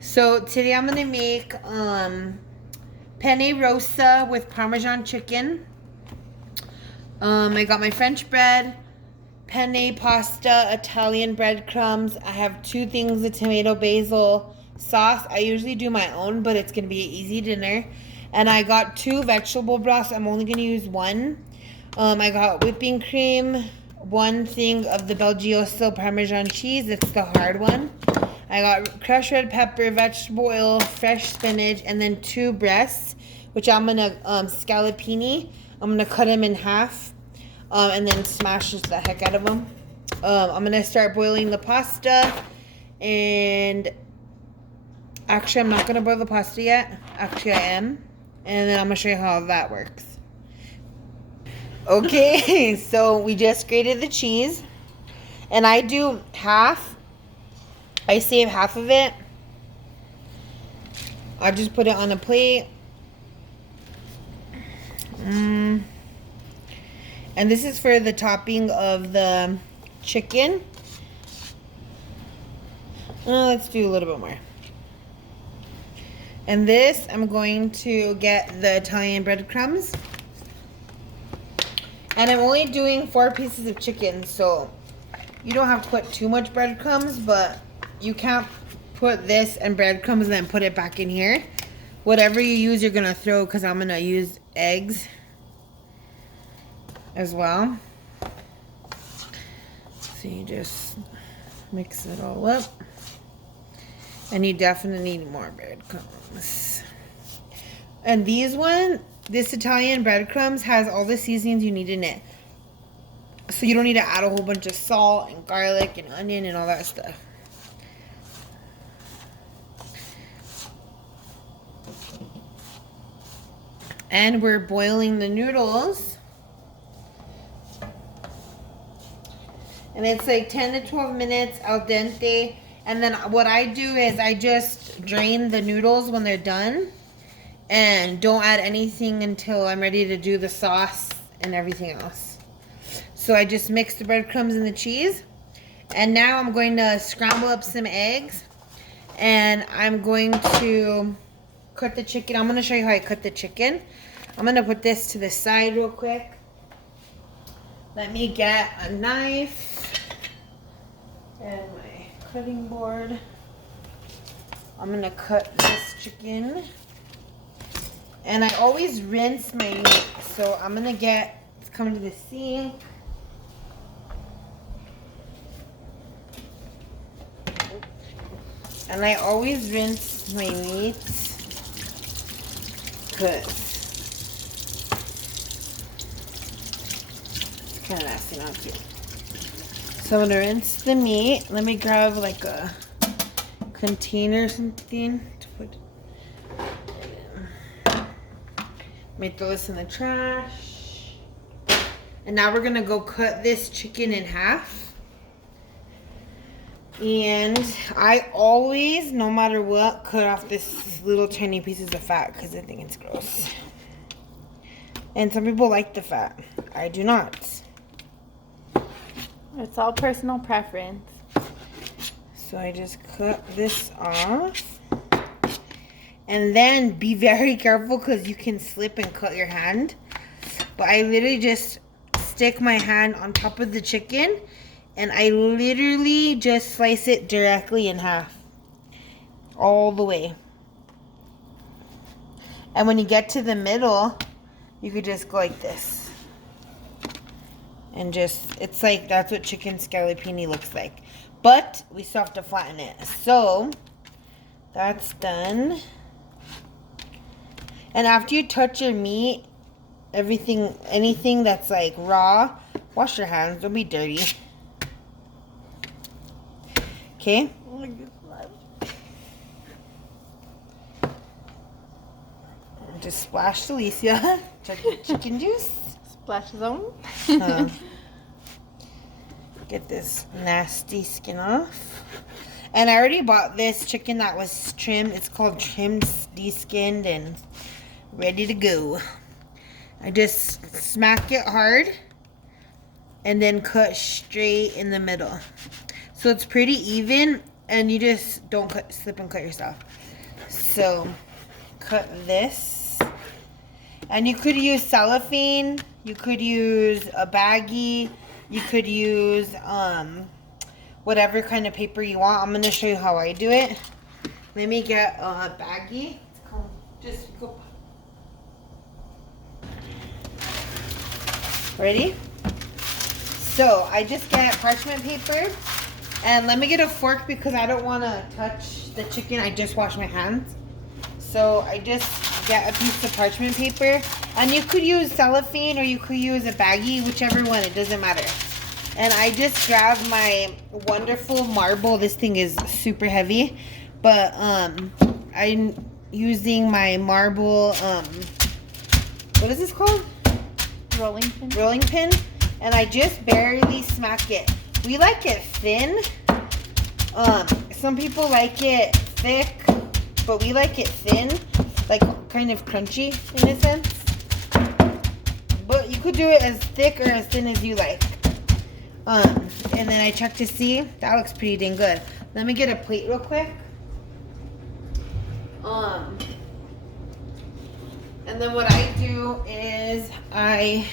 So today I'm gonna make penne rosa with Parmesan chicken. I got my French bread, penne pasta, Italian breadcrumbs. I have 2 things of tomato basil sauce. I usually do my own, but it's gonna be an easy dinner. And I got 2 vegetable broths. I'm only gonna use 1. I got whipping cream, 1 thing of the Belgioso Parmesan cheese. It's the hard one. I got crushed red pepper, vegetable oil, fresh spinach, and then 2 breasts, which I'm gonna scallopini. I'm gonna cut them in half, and then smash just the heck out of them. I'm gonna start boiling the pasta, and actually I'm not gonna boil the pasta yet. Actually I am, and then I'm gonna show you how that works. Okay, so we just grated the cheese, and I do half. I save half of it. I just put it on a plate. And this is for the topping of the chicken. Let's do a little bit more. And this, I'm going to get the Italian breadcrumbs. And I'm only doing 4 pieces of chicken, so you don't have to put too much breadcrumbs, but you can't put this and breadcrumbs and then put it back in here. Whatever you use, you're gonna throw, because I'm gonna use eggs as well. So you just mix it all up. And you definitely need more breadcrumbs. And this Italian breadcrumbs has all the seasonings you need in it. So you don't need to add a whole bunch of salt and garlic and onion and all that stuff. And we're boiling the noodles. And it's like 10 to 12 minutes al dente. And then what I do is I just drain the noodles when they're done. And don't add anything until I'm ready to do the sauce and everything else. So I just mix the breadcrumbs and the cheese. And now I'm going to scramble up some eggs. And I'm going to cut the chicken. I'm going to show you how I cut the chicken. I'm going to put this to the side real quick. Let me get a knife and my cutting board. I'm going to cut this chicken. And I always rinse my meat. So I'm going to come to the sink. And I always rinse my meat because it's kind of nasty, not cute. So I'm going to rinse the meat. Let me grab like a container or something to put it in. Let me throw this in the trash. And now we're going to go cut this chicken in half. And I always, no matter what, cut off this little tiny pieces of fat because I think it's gross. And some people like the fat. I do not. It's all personal preference. So I just cut this off. And then be very careful because you can slip and cut your hand. But I literally just stick my hand on top of the chicken. And I literally just slice it directly in half. All the way. And when you get to the middle, you could just go like this. And just, it's like, that's what chicken scallopini looks like. But we still have to flatten it. So, that's done. And after you touch your meat, anything that's like raw, wash your hands. Don't be dirty. Okay. Just splash Delicia. Chicken juice. Splash zone. Get this nasty skin off. And I already bought this chicken that was trimmed. It's called trimmed, deskinned, and ready to go. I just smack it hard and then cut straight in the middle. So it's pretty even. and you just don't slip and cut yourself. So cut this, and you could use cellophane, you could use a baggie, you could use whatever kind of paper you want. I'm gonna show you how I do it. Let me get a baggie. Just go. Ready? So I just get parchment paper, and let me get a fork because I don't want to touch the chicken. I just washed my hands. So I just get a piece of parchment paper, and you could use cellophane or you could use a baggie, whichever one, it doesn't matter. And I just grab my wonderful marble. This thing is super heavy, but I'm using my marble, what is this called? Rolling pin. Rolling pin. And I just barely smack it. We like it thin. Some people like it thick, but we like it thin, like kind of crunchy in a sense. But you could do it as thick or as thin as you like. And then I check to see. That looks pretty dang good. Let me get a plate real quick. And then what I do is I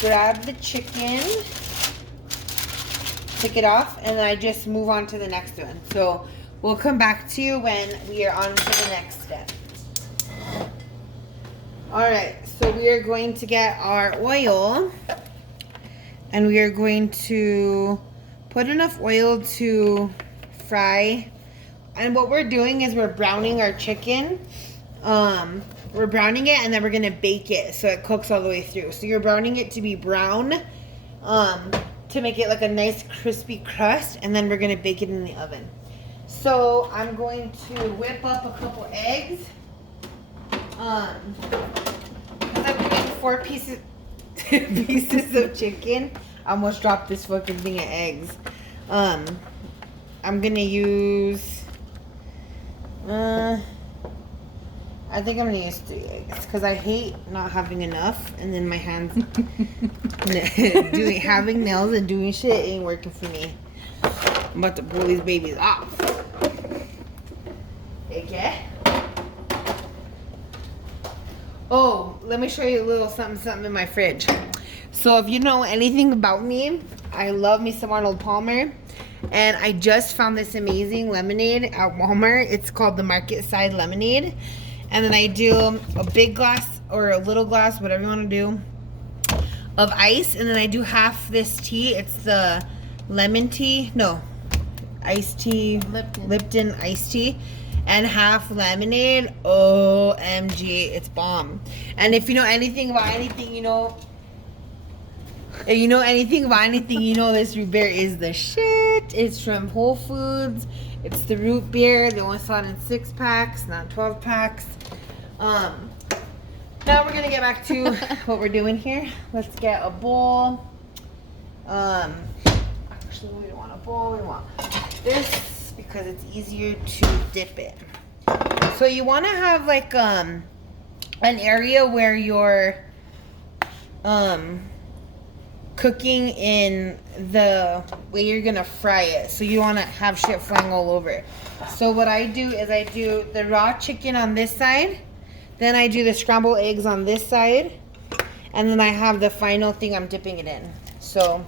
grab the chicken, take it off, and then I just move on to the next one. So we'll come back to you when we are on to the next step. Alright, so we are going to get our oil, and we are going to put enough oil to fry. And what we're doing is we're browning our chicken. We're browning it, and then we're gonna bake it so it cooks all the way through. So you're browning it to be brown, to make it like a nice crispy crust, and then we're gonna bake it in the oven. So I'm going to whip up a couple eggs. Because I'm doing 4 pieces of chicken. I almost dropped this fucking thing of eggs. I'm gonna use I think I'm gonna use 3 eggs because I hate not having enough, and then my hands having nails and doing shit ain't working for me. I'm about to pull these babies off. Okay. Oh, let me show you a little something in my fridge. So if you know anything about me, I love me some Arnold Palmer. And I just found this amazing lemonade at Walmart. It's called the Market Side Lemonade. And then I do a big glass or a little glass, whatever you want to do, of ice. And then I do half this tea. It's the lemon tea. No, iced tea. Lipton iced tea. And half lemonade. OMG, it's bomb. And if you know anything about anything, you know. If you know anything about anything, you know this root beer is the shit. It's from Whole Foods. It's the root beer. They only sell it in 6-packs, not 12-packs. Now we're gonna get back to what we're doing here. Let's get a bowl. Actually, we don't want a bowl. We want this because it's easier to dip it. So you want to have like an area where you're cooking in the way you're gonna fry it, so you want to have shit flying all over. So what I do is I do the raw chicken on this side, then I do the scrambled eggs on this side, and then I have the final thing I'm dipping it in. So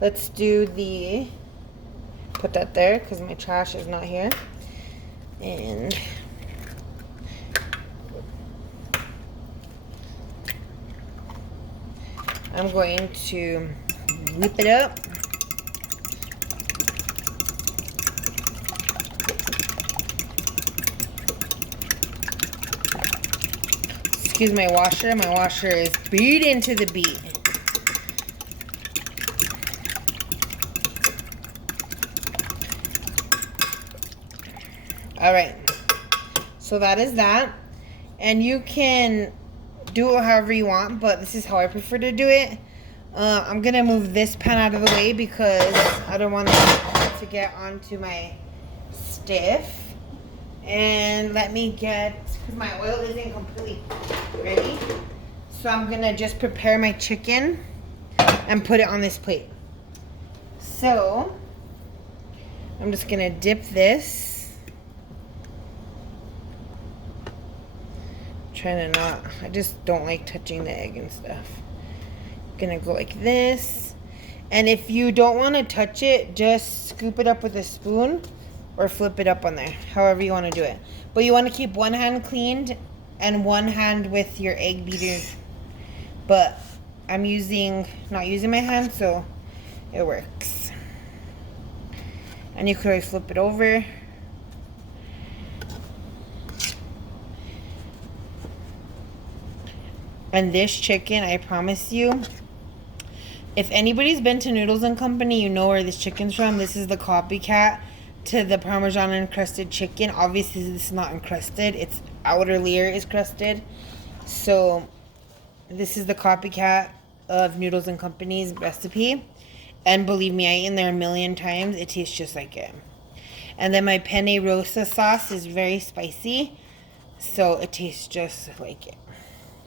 let's do put that there because my trash is not here. And I'm going to whip it up. Excuse my washer. My washer is beating to the beat. All right. So that is that. And you can do it however you want, but this is how I prefer to do it. I'm gonna move this pan out of the way because I don't want it to get onto my stiff. And let me get, because my oil isn't completely ready, so I'm gonna just prepare my chicken and put it on this plate. So I'm just gonna dip this. Trying to not, I just don't like touching the egg and stuff. Gonna go like this. And if you don't want to touch it, just scoop it up with a spoon or flip it up on there, however you want to do it. But you want to keep one hand cleaned and one hand with your egg beater. But I'm not using my hand, so it works. And you could always flip it over. And this chicken, I promise you, if anybody's been to Noodles and Company, you know where this chicken's from. This is the copycat to the Parmesan encrusted chicken. Obviously, this is not encrusted. Its outer layer is crusted. So, this is the copycat of Noodles and Company's recipe. And believe me, I eaten there a million times. It tastes just like it. And then my penne rosa sauce is very spicy. So, it tastes just like it.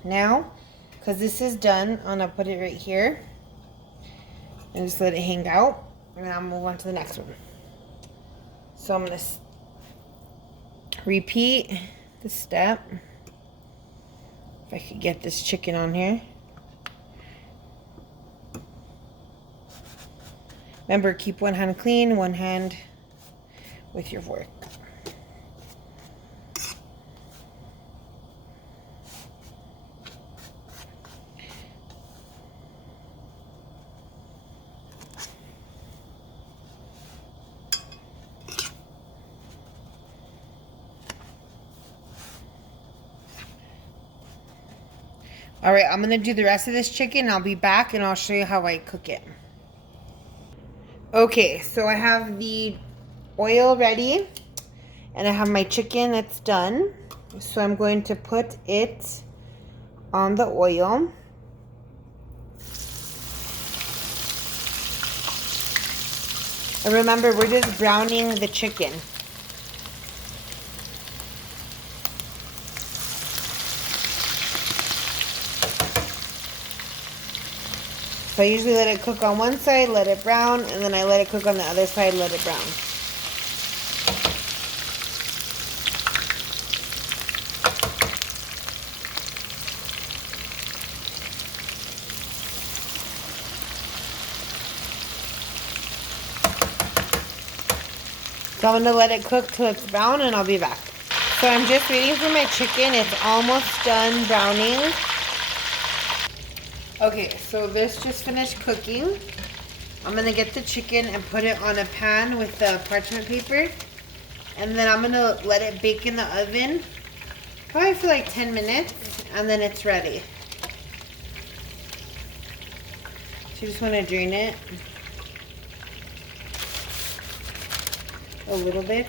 Now, because this is done, I'm going to put it right here. And just let it hang out. And I'll move on to the next one. So I'm going to repeat the step. If I could get this chicken on here. Remember, keep one hand clean, one hand with your fork. Alright, I'm going to do the rest of this chicken. I'll be back and I'll show you how I cook it. Okay, so I have the oil ready. And I have my chicken that's done. So I'm going to put it on the oil. And remember, we're just browning the chicken. So I usually let it cook on one side, let it brown, and then I let it cook on the other side, let it brown. So I'm going to let it cook till it's brown and I'll be back. So I'm just waiting for my chicken. It's almost done browning. Okay, so this just finished cooking. I'm going to get the chicken and put it on a pan with the parchment paper. And then I'm going to let it bake in the oven. Probably for like 10 minutes. And then it's ready. So you just want to drain it. A little bit.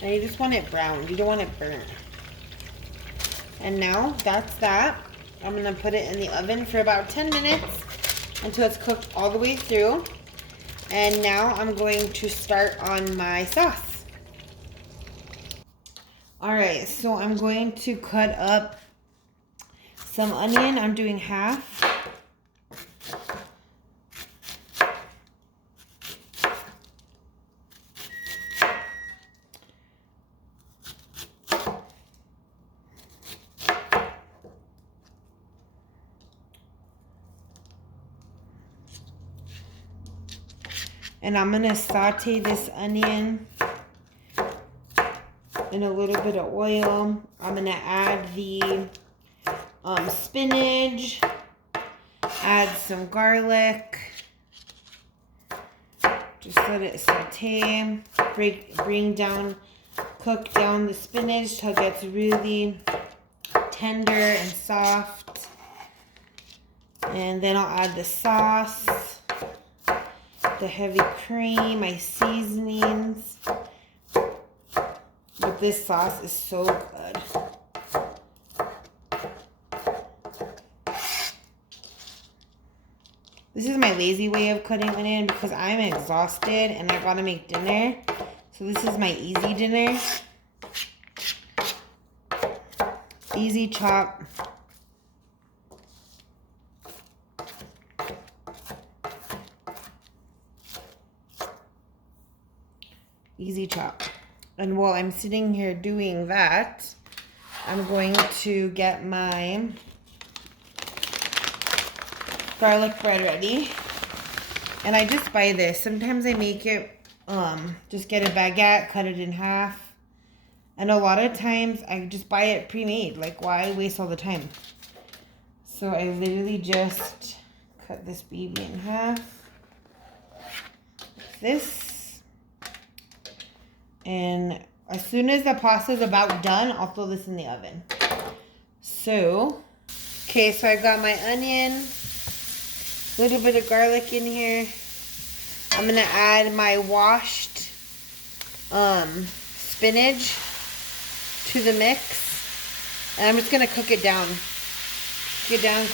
And you just want it brown. You don't want it burnt. And now that's that. I'm going to put it in the oven for about 10 minutes until it's cooked all the way through. And now I'm going to start on my sauce. Alright, so I'm going to cut up some onion. I'm doing half. And I'm going to saute this onion in a little bit of oil. I'm going to add the spinach, add some garlic. Just let it saute. Cook down the spinach till it gets really tender and soft. And then I'll add the sauce. The heavy cream, my seasonings. But this sauce is so good. This is my lazy way of cutting onion because I'm exhausted and I gotta make dinner. So this is my easy dinner. Easy chop. Easy chop. And while I'm sitting here doing that, I'm going to get my garlic bread ready. And I just buy this. Sometimes I make it, just get a baguette, cut it in half. And a lot of times I just buy it pre-made. Like, why waste all the time? So I literally just cut this baby in half. Like this. And as soon as the pasta is about done, I'll throw this in the oven. So, okay, so I got my onion, a little bit of garlic in here. I'm gonna add my washed spinach to the mix, and I'm just gonna cook it down. Cook it down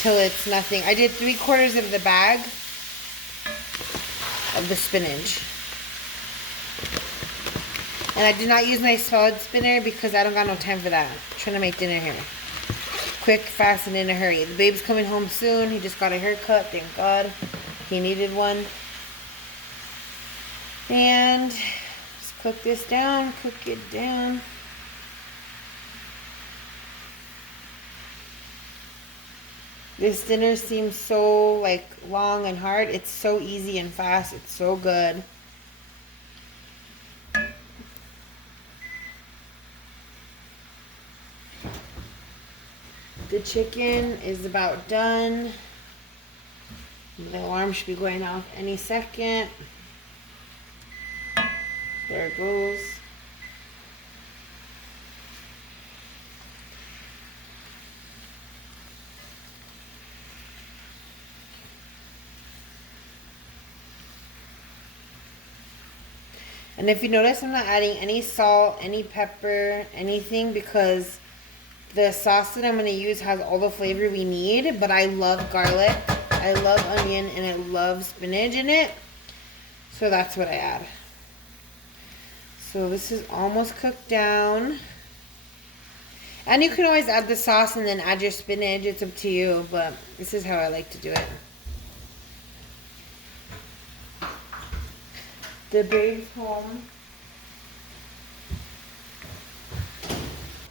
till it's nothing. I did 3/4 of the bag of the spinach. And I did not use my salad spinner because I don't got no time for that. I'm trying to make dinner here. Quick, fast, and in a hurry. The babe's coming home soon. He just got a haircut, thank God. He needed one. And just cook this down, cook it down. This dinner seems so like long and hard. It's so easy and fast. It's so good. The chicken is about done. The alarm should be going off any second. There it goes. And if you notice, I'm not adding any salt, any pepper, anything, because the sauce that I'm going to use has all the flavor we need. But I love garlic, I love onion, and I love spinach in it. So that's what I add. So this is almost cooked down. And you can always add the sauce and then add your spinach. It's up to you, but this is how I like to do it. The babe's home.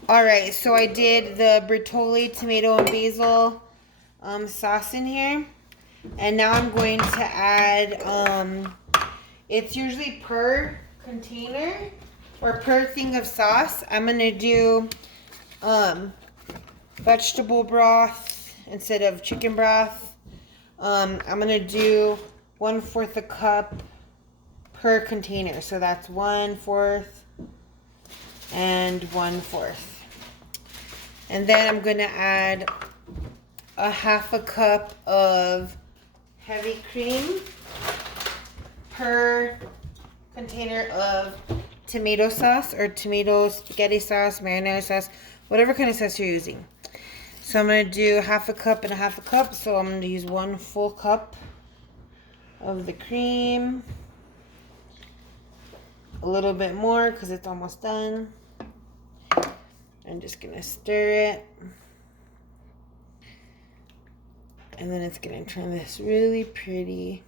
Alright, so I did the Bertolli tomato and basil sauce in here. And now I'm going to add, it's usually per container or per thing of sauce. I'm going to do vegetable broth instead of chicken broth. I'm going to do 1/4 a cup per container. So that's 1/4 and 1/4. And then I'm going to add a 1/2 cup of heavy cream per container of tomato sauce or tomato spaghetti sauce, marinara sauce, whatever kind of sauce you're using. So I'm going to do 1/2 cup and 1/2 cup. So I'm going to use 1 full cup of the cream. A little bit more because it's almost done. I'm just going to stir it. And then it's going to turn this really pretty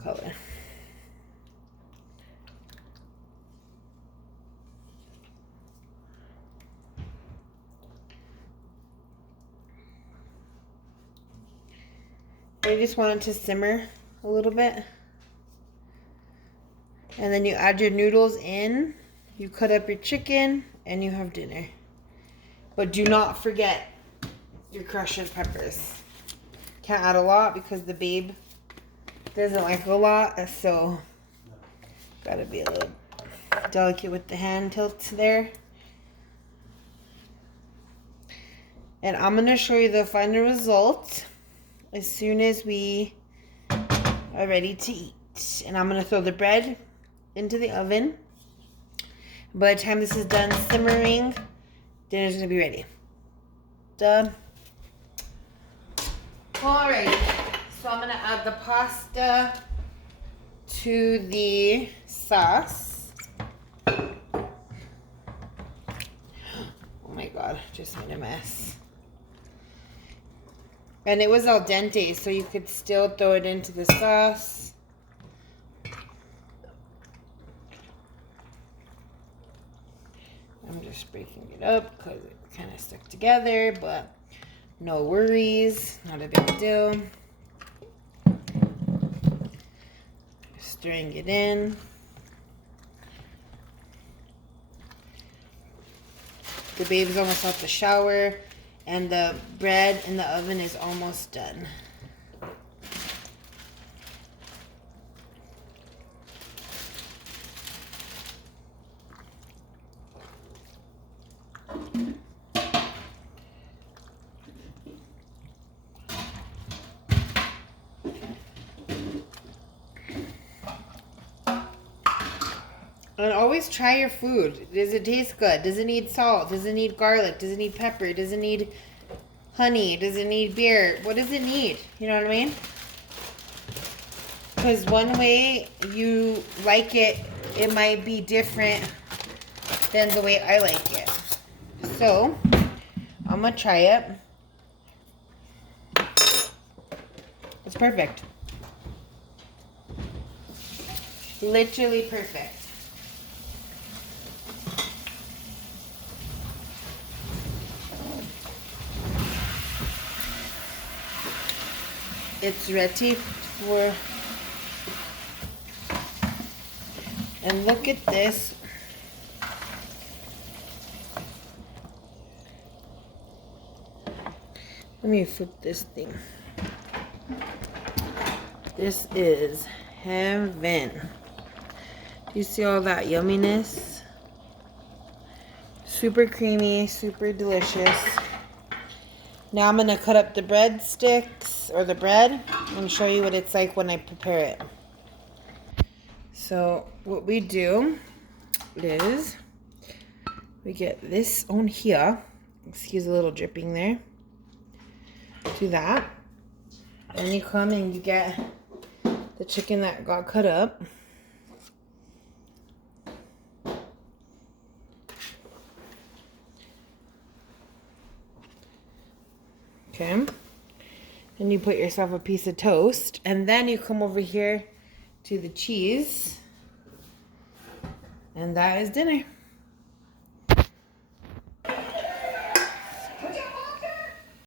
color. I just want it to simmer a little bit. And then you add your noodles in. You cut up your chicken and you have dinner. But do not forget your crushed peppers. Can't add a lot because the babe doesn't like a lot, so gotta be a little delicate with the hand tilts there. And I'm gonna show you the final result as soon as we are ready to eat. And I'm gonna throw the bread into the oven. By the time this is done simmering, dinner's gonna be ready. Done. Alright, so I'm gonna add the pasta to the sauce. Oh my god, just made a mess. And it was al dente, so you could still throw it into the sauce. just breaking it up because it kind of stuck together, but no worries, not a big deal. Stirring it in. The baby's almost out the shower, and the bread in the oven is almost done. And always try your food. Does it taste good? Does it need salt? Does it need garlic? Does it need pepper? Does it need honey? Does it need beer? What does it need? You know what I mean? Because one way you like it, it might be different than the way I like it. So, I'm going to try it. It's perfect. Literally perfect. It's ready for, and look at this. Let me flip this thing. This is heaven. Do you see all that yumminess? Super creamy, super delicious. Now I'm gonna cut up the breadsticks or the bread and show you what it's like when I prepare it. So what we do is we get this on here. Excuse a little dripping there. Do that. And you come and you get the chicken that got cut up. Okay. Then you put yourself a piece of toast. And then you come over here to the cheese. And that is dinner.